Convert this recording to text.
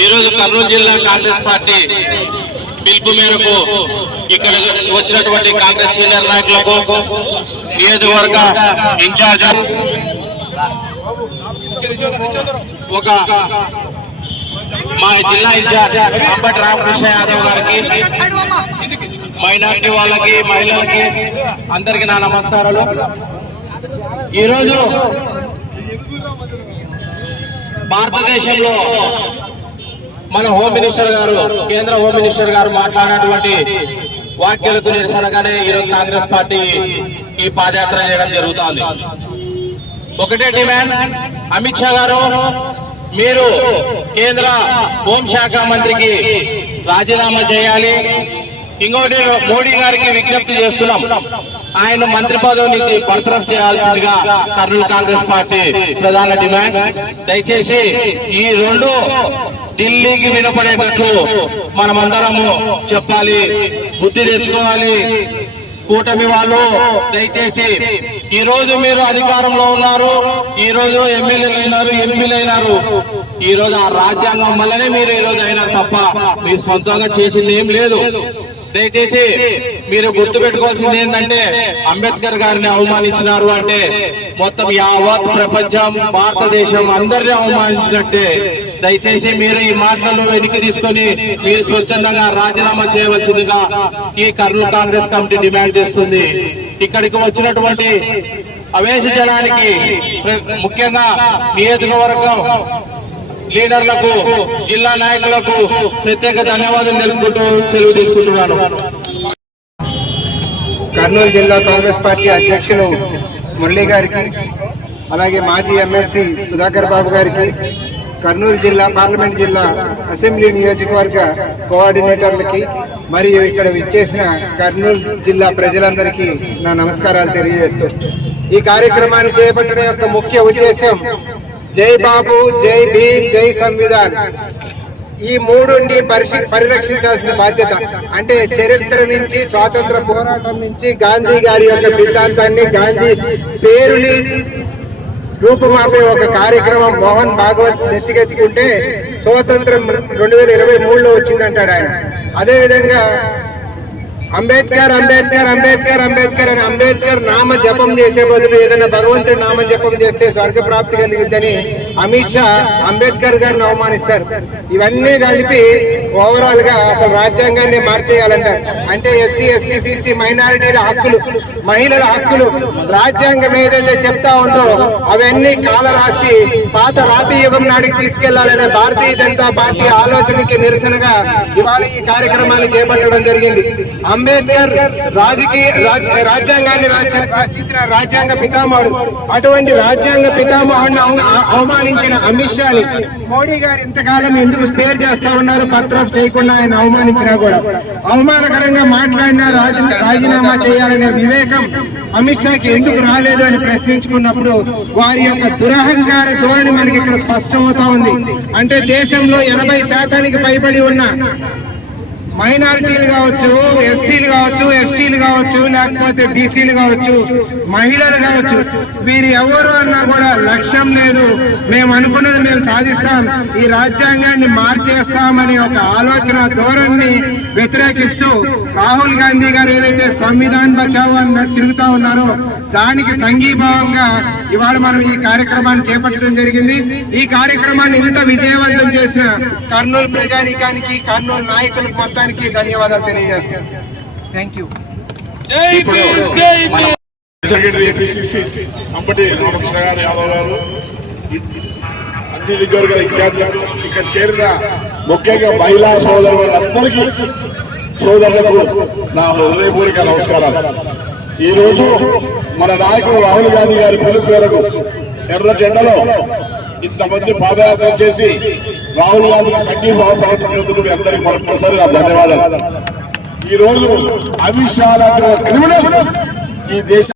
ఈరోజు కర్నూలు జిల్లా కాంగ్రెస్ పార్టీ పిలుపు మేరకు ఇక్కడ వచ్చినటువంటి కాంగ్రెస్ సీనియర్ నాయకులకు నియోజకవర్గ ఇన్ఛార్జ్ ఒక మా జిల్లా ఇన్ఛార్జ్ అంబటి రామకృష్ణ యాదవ్ గారికి మైనార్టీ వాళ్ళకి మహిళలకి అందరికి నా నమస్కారాలు. ఈరోజు భారతదేశంలో మన హోమ్ మినిస్టర్ గారు కేంద్ర హోమ్ మినిస్టర్ గారు మాట్లాడినటువంటి వాక్యాలకు నిరసనగానే ఈరోజు కాంగ్రెస్ పార్టీ ఈ పాదయాత్ర చేయడం జరుగుతుంది. ఒకటే డిమాండ్ అమిత్ షా గారు మీరు కేంద్ర హోంశాఖ మంత్రికి రాజీనామా చేయాలి. ఇంకోటి మోడీ గారికి విజ్ఞప్తి చేస్తున్నాం. ఆయన మంత్రి పదవి నుంచి బర్తరఫ్ చేయాల్సిందిగా కర్నూలు కాంగ్రెస్ పార్టీ ప్రధాన డిమాండ్. దయచేసి ఈ రెండు ఢిల్లీకి వినపడేటట్లు మనమందరము చెప్పాలి బుద్ధి తెచ్చుకోవాలి. కూటమి వాళ్ళు దయచేసి ఈ రోజు మీరు అధికారంలో ఉన్నారు ఈ రోజు ఎమ్మెల్యేలు అయినారు ఎంపీలు అయినారు. ఈ రోజు ఆ రాజ్యాంగం వల్లనే మీరు ఈ రోజు అయినారు తప్ప మీరు సొంతంగా చేసింది ఏం లేదు. దయచేసి మీరు గుర్తు పెట్టుకోవాల్సింది ఏంటంటే అంబేద్కర్ గారిని అవమానించినారు అంటే మొత్తం యావత్ ప్రపంచం భారతదేశం అందరినీ అవమానించినట్టే. దయచేసి మీరు ఈ మాటలను వెనక్కి తీసుకొని మీరు స్వచ్ఛందంగా రాజీనామా చేయవలసిందిగా ఈ కర్నూలు కాంగ్రెస్ కమిటీ డిమాండ్ చేస్తుంది. ఇక్కడికి వచ్చినటువంటి అవేశ జనానికి ముఖ్యంగా నియోజకవర్గం లీడర్లకు జిల్లా నాయకులకు ప్రత్యేక ధన్యవాదాలు తెలుపుకుంటూ సెలవు తీసుకుంటున్నాను. కర్నూలు జిల్లా కాంగ్రెస్ పార్టీ అధ్యక్షులు మురళి గారికి అలాగే మాజీ ఎమ్మెల్సీ సుధాకర్ బాబు గారికి కర్నూలు జిల్లా పార్లమెంట్ జిల్లా అసెంబ్లీ నియోజకవర్గ కోఆర్డినేటర్లకి మరియు ఇక్కడ విచ్చేసిన కర్నూలు జిల్లా ప్రజలందరికీ నా నమస్కారాలు తెలియజేస్తూ ఈ కార్యక్రమాన్ని చేపట్టడం యొక్క ముఖ్య ఉద్దేశం జై బాబు జై భీమ్ జై సంవిధాన్. ఈ మూడుని పరిశీ- పరిరక్షించాల్సిన బాధ్యత అంటే చరిత్ర నుంచి స్వాతంత్ర పోరాటం నుంచి గాంధీ గారి యొక్క సిద్ధాంతాన్ని గాంధీ పేరుని రూపుమాపే ఒక కార్యక్రమం మోహన్ భాగవత్ నెత్తికెత్తుకుంటే స్వాతంత్రం రెండు వేల ఇరవై మూడులో వచ్చిందంటాడు ఆయన. అదే విధంగా అంబేద్కర్ అంబేద్కర్ అంబేద్కర్ అంబేద్కర్ అని అంబేద్కర్ నామ జపం చేసే బదులు ఏదైనా భగవంతుడి నామ జపం చేస్తే స్వర్గ ప్రాప్తి కలిగిద్దని అమిత్ షా అంబేద్కర్ గారిని అవమానిస్తారు. ఇవన్నీ కలిపి ఓవరాల్గా అసలు రాజ్యాంగాన్ని మార్చేయాలంటారు అంటే ఎస్సీ ఎస్సీ బీసీ మైనారిటీల హక్కులు మహిళల హక్కులు రాజ్యాంగం ఏదైతే చెప్తా ఉందో అవన్నీ కాల రాసి పాత రాతి యుగం నాటికి తీసుకెళ్ళాలనే భారతీయ జనతా పార్టీ ఆలోచనకి నిరసనగా ఇవాళ ఈ కార్యక్రమాన్ని చేపట్టడం జరిగింది. అంబేద్కర్ రాజకీయ రాజ్యాంగాన్ని రాజ్య- రచించిన రాజ్యాంగ పితామహుడు. అటువంటి రాజ్యాంగ పితామహుడిని అవమానించిన అమిత్ షాని మోడీ గారు ఇంతకాలం ఎందుకు స్పేర్ చేస్తా ఉన్నారు? పత్రఫ్ చేయకుండా ఆయన అవమానించినా కూడా. అవమానకరంగా మాట్లాడినా రాజీనామా చేయాలనే వివేకం అమిత్ షాకి ఎందుకు రాలేదు అని ప్రశ్నించుకున్నప్పుడు వారి యొక్క దురహంకార ధోరణి మనకి ఇక్కడ స్పష్టమవుతా ఉంది. అంటే దేశంలో ఎనభై శాతానికి పైబడి ఉన్న మైనారిటీలు కావచ్చు ఎస్సీ కావచ్చు లేకపోతే బీసీలు కావచ్చు మహిళలు కావచ్చు వీరు ఎవరు అన్నా కూడా లక్ష్యం లేదు. మేము అనుకున్నది మేము సాధిస్తాం. ఈ రాజ్యాంగాన్ని మార్చేస్తామని ఒక ఆలోచన ధోరణిని వ్యతిరేకిస్తూ రాహుల్ గాంధీ గారు ఏదైతే సంవిధాన్ బచావో అని తిరుగుతా ఉన్నారో దానికి సంఘీభావంగా ఇవాళ మనం ఈ కార్యక్రమాన్ని చేపట్టడం జరిగింది. ఈ కార్యక్రమాన్ని ఇంత విజయవంతం చేసిన కర్నూలు ప్రజానీకానికి కర్నూలు నాయకులకు మొత్తానికి ధన్యవాదాలు తెలియజేస్తాను థ్యాంక్ యూ ఇప్పుడు మన సెక్రటరీ ఏపీసీసీ అంబటి రామకృష్ణ గారు యాదవ్ గారు అన్ని నియోజకవర్గాల ఇన్ఛార్జీలు ఇక్కడ చేరిన ముఖ్యంగా మహిళా సోదరులందరికీ సోదరులకు నా హృదయపూర్వక నమస్కారాలు. ఈ రోజు మన నాయకుడు రాహుల్ గాంధీ గారి పిలుపు మేరకు ఎర్రటి ఇంతమంది పాదయాత్ర చేసి రాహుల్ గాంధీకి సంఘీభావం ప్రకటించినందుకు మీ అందరికీ మరొకసారి నా ధన్యవాదాలు. ఈ రోజు అమిత్ షా లాంటి క్రిమినల్ ఈ దేశ